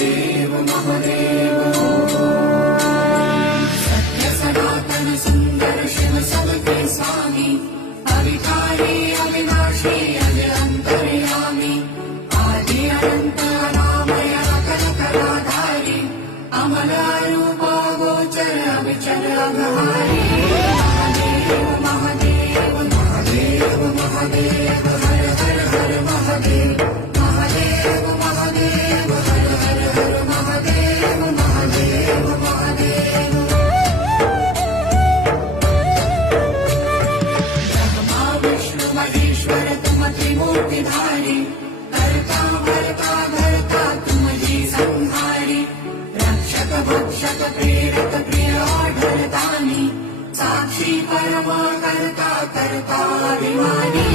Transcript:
महादेव महादेव सत्य सनातन सुंदर शिव सबके स्वामी अविकारी अविनाशी अजय अंतर्यामी आदि अनंत अनामय अकल कराधारी अमल रूप गोचर अविचल अघहारी महादेव महादेव महादेव महादेव हर हर हर महादेव महादेव महादेव हर हर हर महादेव महादेव महादेव ब्रह्मा विष्णु महेश्वर तुम त्रिमूर्तिधारी कर्ता भर्ता धर्ता तुम जी संहारी रक्षक भक्षक प्रेरक प्रिय आढळतानी साक्षी परम कर्ता कर्ता अभिमानी